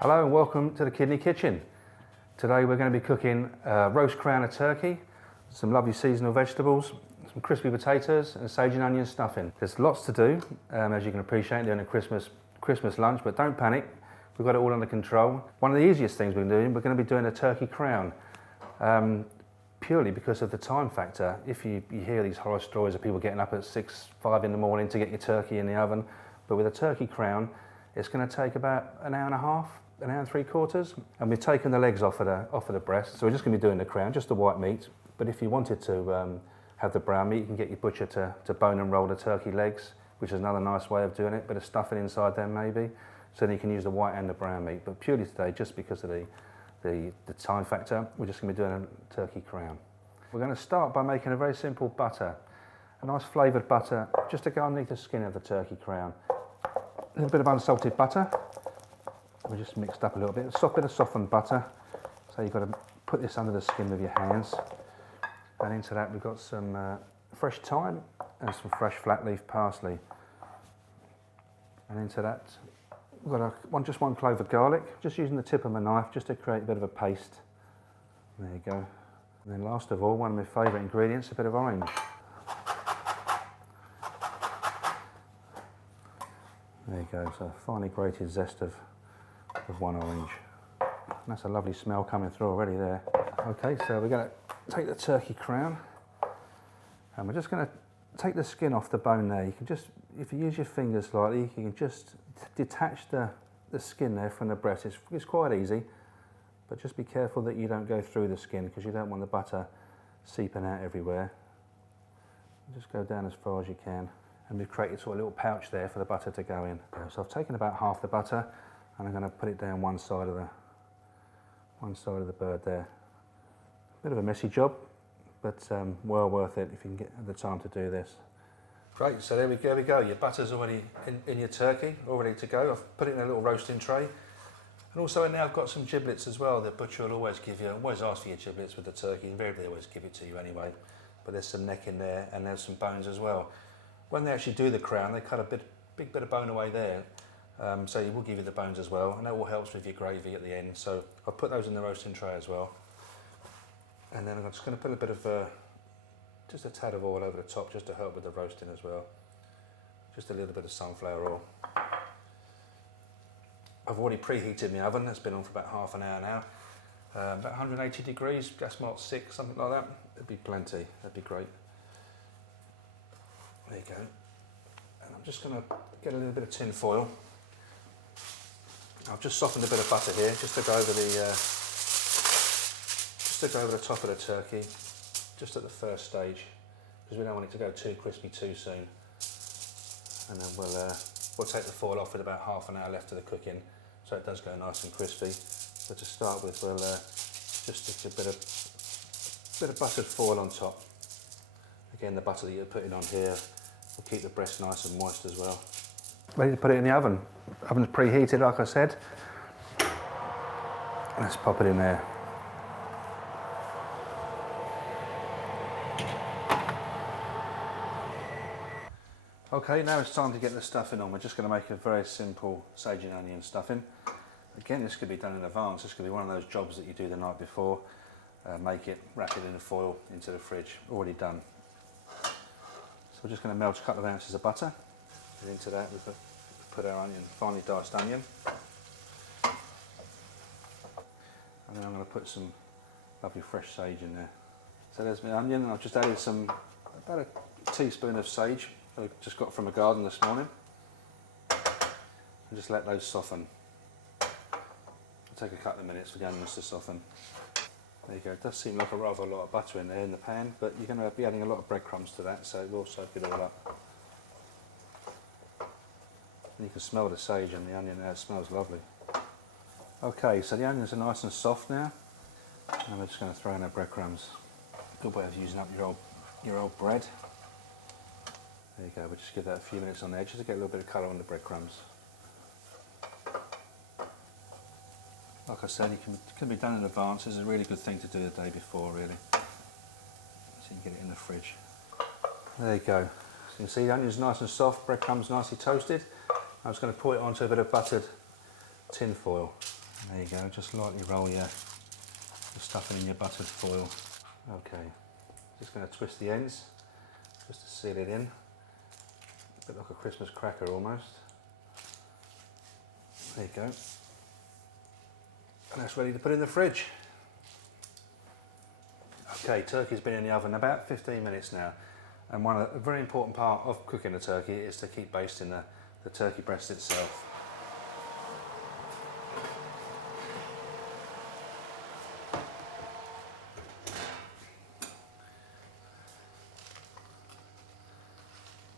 Hello and welcome to the Kidney Kitchen. Today we're going to be cooking a roast crown of turkey, some lovely seasonal vegetables, some crispy potatoes and sage and onion stuffing. There's lots to do, as you can appreciate, during a Christmas lunch, but don't panic, we've got it all under control. One of the easiest things we're going to be doing a turkey crown, purely because of the time factor. If you hear these horror stories of people getting up at 5 in the morning to get your turkey in the oven, but with a turkey crown, it's going to take about an hour and a half, an hour and 3/4, and we've taken the legs off of the breast, so we're just going to be doing the crown, just the white meat. But if you wanted to have the brown meat, you can get your butcher to bone and roll the turkey legs, which is another nice way of doing it, bit of stuffing inside there maybe, so then you can use the white and the brown meat. But purely today, just because of the time factor, we're just going to be doing a turkey crown. We're going to start by making a very simple butter, a nice flavoured butter, just to go underneath the skin of the turkey crown. A little bit of unsalted butter. We just mixed up a little bit. A bit of softened butter. So you've got to put this under the skin with your hands. And into that we've got some fresh thyme and some fresh flat leaf parsley. And into that we've got just one clove of garlic, just using the tip of my knife just to create a bit of a paste. There you go. And then last of all, one of my favourite ingredients, a bit of orange. There you go, so a finely grated zest of one orange. And that's a lovely smell coming through already there. Okay, so we're going to take the turkey crown and we're just going to take the skin off the bone there. You can just, if you use your fingers slightly, you can just detach the skin there from the breast. It's quite easy, but just be careful that you don't go through the skin because you don't want the butter seeping out everywhere. Just go down as far as you can. And we've created sort of a little pouch there for the butter to go in. So I've taken about half the butter and I'm going to put it down one side of the bird there. Bit of a messy job, but well worth it if you can get the time to do this. Great, so there we go. Your butter's already in your turkey, all ready to go. I've put it in a little roasting tray. And also in there I've got some giblets as well. The butcher will always ask for your giblets with the turkey. Invariably they always give it to you anyway. But there's some neck in there and there's some bones as well. When they actually do the crown, they cut a big bit of bone away there, so he will give you the bones as well, and that all helps with your gravy at the end. So I'll put those in the roasting tray as well. And then I'm just going to put a bit of, just a tad of oil over the top, just to help with the roasting as well. Just a little bit of sunflower oil. I've already preheated my oven, it's been on for about half an hour now. About 180 degrees, gas mark 6, something like that. It'd be plenty, that'd be great. There you go. And I'm just going to get a little bit of tin foil. I've just softened a bit of butter here, just to go over the top of the turkey, just at the first stage, because we don't want it to go too crispy too soon. And then we'll take the foil off with about half an hour left of the cooking, so it does go nice and crispy. But to start with, we'll just stick a bit of buttered foil on top. Again, the butter that you're putting on here will keep the breast nice and moist as well. Ready to put it in the oven. Oven's preheated, like I said. Let's pop it in there. Okay, now it's time to get the stuffing on. We're just going to make a very simple sage and onion stuffing. Again, this could be done in advance. This could be one of those jobs that you do the night before. Make it, wrap it in the foil into the fridge. Already done. So we're just going to melt a couple of ounces of butter, and into that we put our onion, finely diced onion, and then I'm going to put some lovely fresh sage in there. So there's my onion, and I've just added about a teaspoon of sage that I just got from a garden this morning, and just let those soften. It'll take a couple of minutes for the onions to soften. There you go, it does seem like a rather lot of butter in there in the pan, but you're going to be adding a lot of breadcrumbs to that, so we'll soak it all up. And you can smell the sage and the onion there, it smells lovely. Okay, so the onions are nice and soft now, and we're just going to throw in our breadcrumbs. Good way of using up your old bread. There you go, we'll just give that a few minutes on there, just to get a little bit of colour on the breadcrumbs. Like I said, it can be done in advance. It's a really good thing to do the day before, really. So you can get it in the fridge. There you go. So you can see the onion's nice and soft, breadcrumbs nicely toasted. I'm just going to pour it onto a bit of buttered tin foil. There you go, just lightly roll your stuffing in your buttered foil. Okay, just going to twist the ends, just to seal it in. A bit like a Christmas cracker almost. There you go. And that's ready to put in the fridge. Okay, turkey's been in the oven about 15 minutes now. And a very important part of cooking a turkey is to keep basting the turkey breast itself.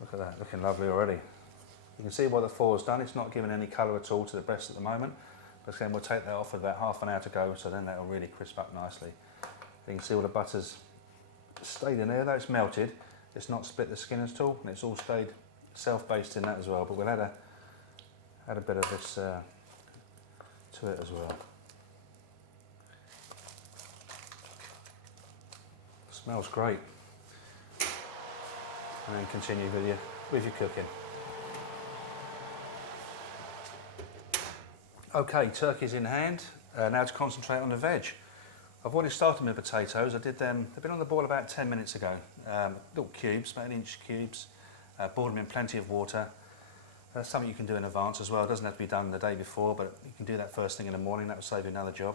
Look at that, looking lovely already. You can see what the foil's done, it's not giving any colour at all to the breast at the moment. But again, we'll take that off with about half an hour to go, so then that'll really crisp up nicely. You can see all the butter's stayed in there, though it's melted. It's not split the skin at all, and it's all stayed self-based in that as well. But we'll add a bit of this to it as well. Smells great. And then continue with your cooking. Okay, turkey's in hand. Now to concentrate on the veg. I've already started my potatoes. I did them, they've been on the boil about 10 minutes ago. Little cubes, about 1-inch cubes. Boiled them in plenty of water. That's something you can do in advance as well. It doesn't have to be done the day before, but you can do that first thing in the morning. That will save you another job.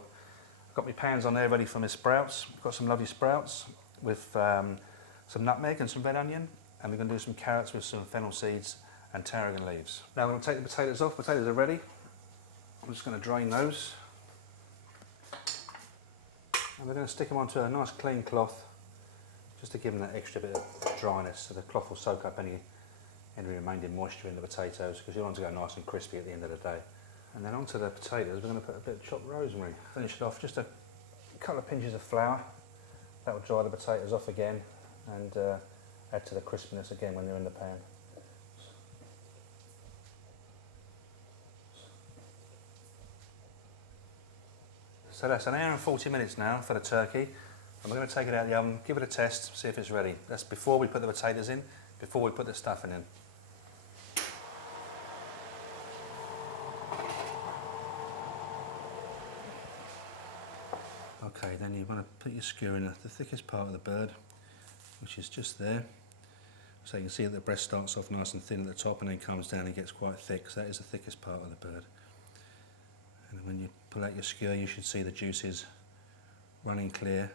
I've got my pans on there ready for my sprouts. I've got some lovely sprouts with some nutmeg and some red onion. And we're going to do some carrots with some fennel seeds and tarragon leaves. Now I'm going to take the potatoes off. Potatoes are ready. I'm just going to drain those. And we're going to stick them onto a nice clean cloth just to give them that extra bit of dryness, so the cloth will soak up any remaining moisture in the potatoes, because you want to go nice and crispy at the end of the day. And then onto the potatoes we're going to put a bit of chopped rosemary. Finish it off, just a couple of pinches of flour. That will dry the potatoes off again and add to the crispiness again when they're in the pan. So that's 1 hour and 40 minutes now for the turkey, and we're going to take it out of the oven, give it a test, see if it's ready. That's before we put the potatoes in, before we put the stuffing in. Okay, then you want to put your skewer in the thickest part of the bird, which is just there. So you can see that the breast starts off nice and thin at the top and then comes down and gets quite thick, so that is the thickest part of the bird. And when you pull out your skewer, you should see the juices running clear,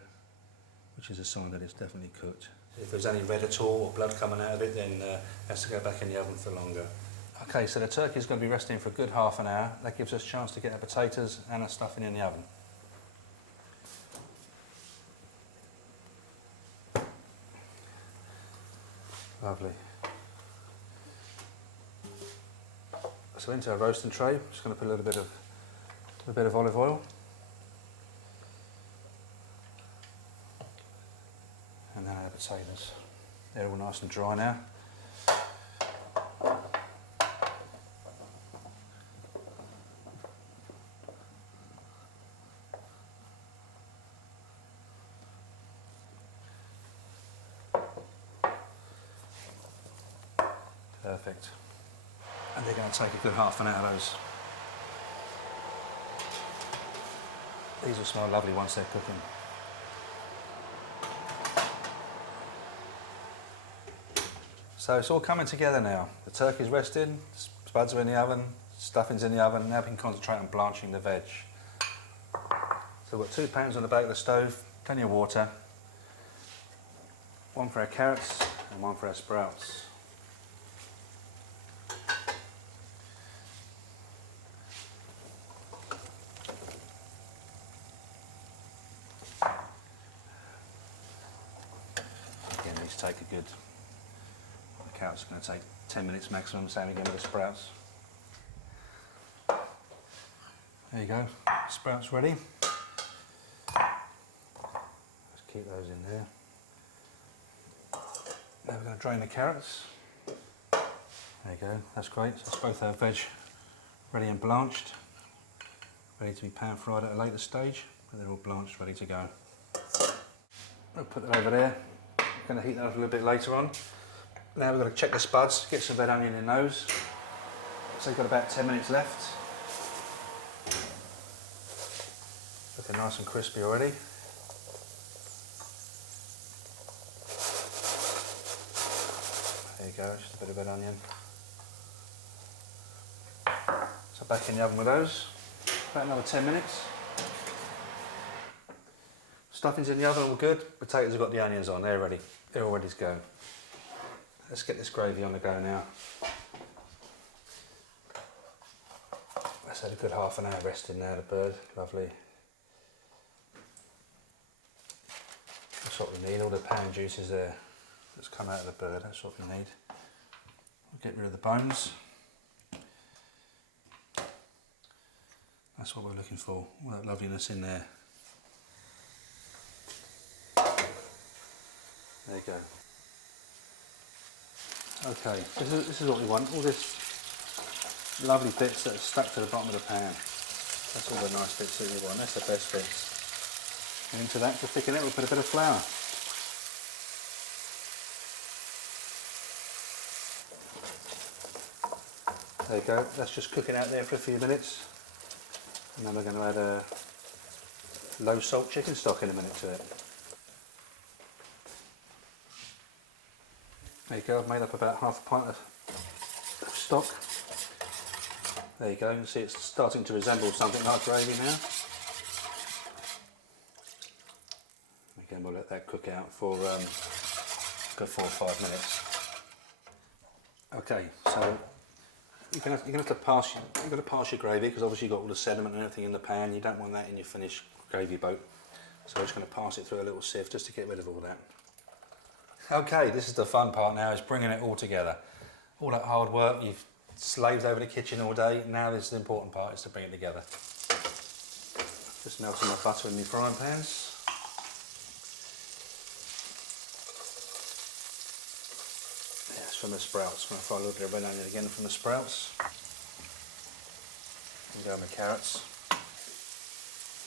which is a sign that it's definitely cooked. If there's any red at all or blood coming out of it, then it has to go back in the oven for longer. Okay, so the turkey's going to be resting for a good half an hour. That gives us a chance to get our potatoes and our stuffing in the oven. Lovely. So into our roasting tray, just going to put a little bit of olive oil. And then our potatoes. They're all nice and dry now. Perfect. And they're going to take a good half an hour of those. These will smell lovely once they're cooking. So it's all coming together now. The turkey's rested, spuds are in the oven, stuffing's in the oven. Now we can concentrate on blanching the veg. So we've got 2 pans on the back of the stove, plenty of water. One for our carrots and one for our sprouts. Take a good, the carrots are going to take 10 minutes maximum, same again with the sprouts. There you go, sprouts ready. Let's keep those in there. Now we're going to drain the carrots. There you go, that's great. So that's both our veg ready and blanched, ready to be pan fried at a later stage, but they're all blanched, ready to go. I'll put that over there. Going to heat that up a little bit later on. Now we've got to check the spuds, get some red onion in those. So we've got about 10 minutes left. Looking nice and crispy already. There you go, just a bit of red onion. So back in the oven with those, about another 10 minutes. Stuffing's in the oven, all good. Potatoes have got the onions on, they're ready. They're all ready to go. Let's get this gravy on the go now. Let's had a good half an hour resting now, the bird, lovely. That's what we need, all the pan juices there that's come out of the bird, that's what we need. We'll get rid of the bones. That's what we're looking for, all that loveliness in there. There you go. Okay, this is what we want, all this lovely bits that are stuck to the bottom of the pan. That's all the nice bits that we want, that's the best bits. And into that, to thicken it, we'll put a bit of flour. There you go, that's just cooking out there for a few minutes. And then we're going to add a low salt chicken stock in a minute to it. There you go, I've made up about half a pint of stock. There you go, you can see it's starting to resemble something like gravy now. Again, we'll let that cook out for a good 4 or 5 minutes. Okay, so you're going to have to pass your gravy because obviously you've got all the sediment and everything in the pan. You don't want that in your finished gravy boat. So we're just going to pass it through a little sieve just to get rid of all that. Okay, this is the fun part now, is bringing it all together. All that hard work, you've slaved over the kitchen all day. Now this is the important part, is to bring it together. Just melting my butter in my frying pans. Yes, from the sprouts. I'm going to fry a little bit of red onion again from the sprouts. And go on the carrots.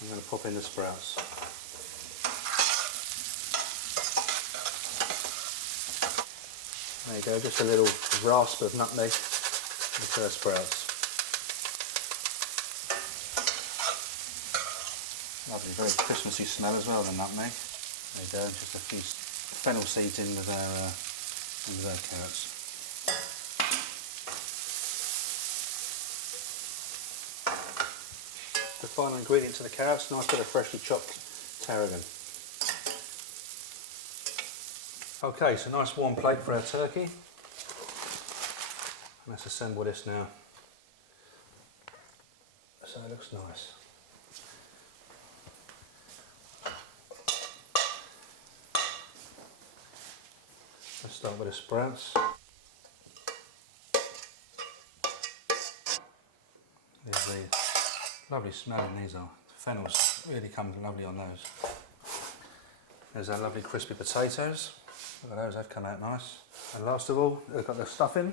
I'm going to pop in the sprouts. There you go, just a little rasp of nutmeg in the first sprouts. Lovely, very Christmassy smell as well, the nutmeg. There you go, just a few fennel seeds in with our carrots. The final ingredient to the carrots, nice bit of freshly chopped tarragon. Okay, so nice warm plate for our turkey. Let's assemble this now. So it looks nice. Let's start with the sprouts. There's the lovely smelling these are. The fennels really come lovely on those. There's our lovely crispy potatoes. Look at those, they've come out nice. And last of all, we've got the stuffing.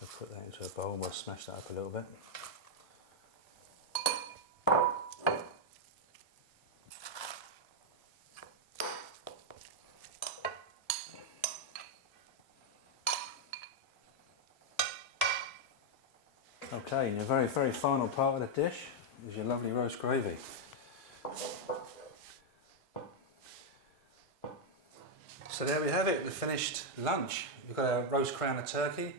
We'll put that into a bowl and we'll smash that up a little bit. Okay, and your very, very final part of the dish is your lovely roast gravy. So there we have it, the finished lunch. We've got our roast crown of turkey,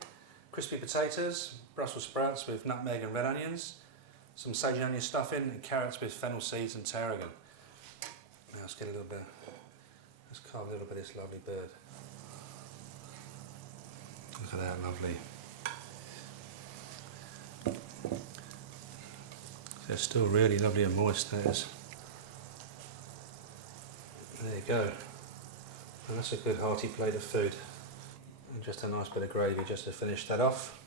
crispy potatoes, Brussels sprouts with nutmeg and red onions, some sage and onion stuffing, and carrots with fennel seeds and tarragon. Now let's get a little bit, let's carve a little bit of this lovely bird. Look at that, lovely. They're still really lovely and moist, that is. There you go. And that's a good hearty plate of food. And just a nice bit of gravy just to finish that off.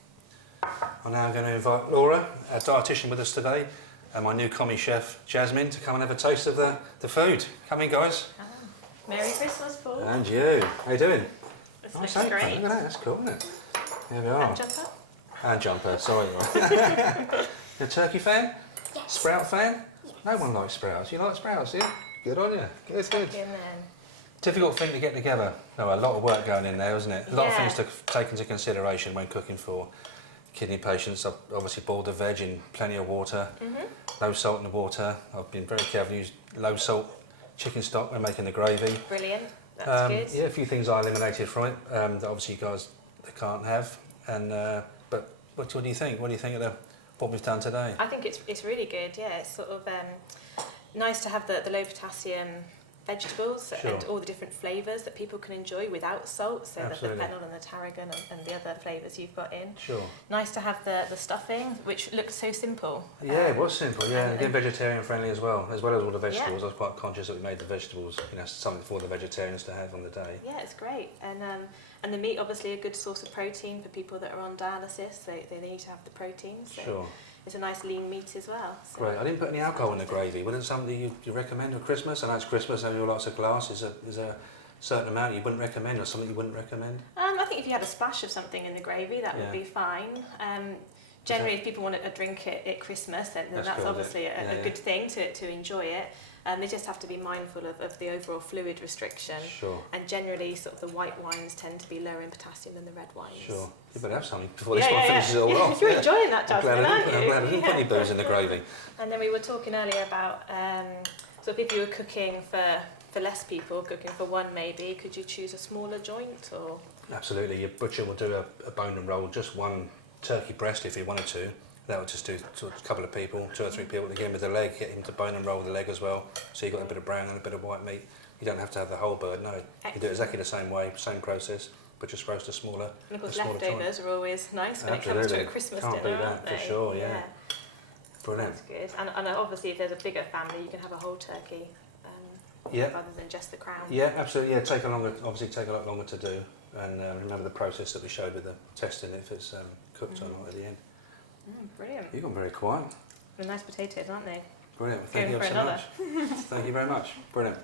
I'm now going to invite Laura, our dietitian with us today, and my new commie chef, Jasmine, to come and have a taste of the food. Come in, guys. Merry Christmas, Paul. And you. How you doing? This nice looks great. Look at that, that's cool, isn't it? Here we are. And jumper? And jumper, sorry. You a turkey fan? Yes. Sprout fan? Yes. No one likes sprouts. You like sprouts, do you? Good on you. Good, good. Good man. Difficult thing to get together. No, a lot of work going in there, isn't it? A lot of Yeah. things to take into consideration when cooking for kidney patients, I've obviously boiled the veg in plenty of water, low salt in the water. I've been very careful to use low salt chicken stock when making the gravy. Brilliant. That's good. Yeah, a few things I eliminated from it that obviously you guys they can't have. And but what do you think? What do you think of what we've done today? I think it's really good. Yeah, it's sort of nice to have the low potassium vegetables and all the different flavours that people can enjoy without salt, so the fennel and the tarragon and the other flavours you've got in. Sure. Nice to have the stuffing, which looks so simple. Yeah, it was simple, yeah, and vegetarian friendly as well as all the vegetables. I was quite conscious that we made the vegetables, something for the vegetarians to have on the day. Yeah, it's great. And the meat, obviously a good source of protein for people that are on dialysis, so they need to have the protein. So sure. It's a nice lean meat as well. So great. I didn't put any alcohol in the gravy. Wouldn't something you recommend for Christmas? I know it's Christmas, and lots of glass. Is a certain amount you wouldn't recommend, or something you wouldn't recommend? I think if you had a splash of something in the gravy, that would be fine. Generally, if people want a drink at Christmas, then that's cool, obviously a good thing to enjoy it. They just have to be mindful of the overall fluid restriction. Sure. And generally, sort of the white wines tend to be lower in potassium than the red wines. Sure. You better have something before this one finishes it all off. You're enjoying that, Jasmine, aren't you? I'm glad I didn't put any booze in the gravy. And then we were talking earlier about sort of if you were cooking for less people, cooking for one maybe, could you choose a smaller joint or? Absolutely. Your butcher will do a bone and roll, just one turkey breast if he wanted to. That would just do a couple of people, 2 or 3 people to get him with the leg, get him to bone and roll the leg as well. So you've got a bit of brown and a bit of white meat. You don't have to have the whole bird, no. You do it exactly the same way, same process, but just roast a smaller. And of course, leftovers joint. Are always nice when it comes to a Christmas dinner. Can't beat that, for sure, yeah. Brilliant. That's good. And obviously, if there's a bigger family, you can have a whole turkey rather than just the crown. Yeah, absolutely. Yeah, take a lot longer to do. And remember the process that we showed with the testing if it's cooked or not at the end. Brilliant. You've gone very quiet. They're nice potatoes, aren't they? Brilliant. Thank you so much. Thank you very much. Brilliant.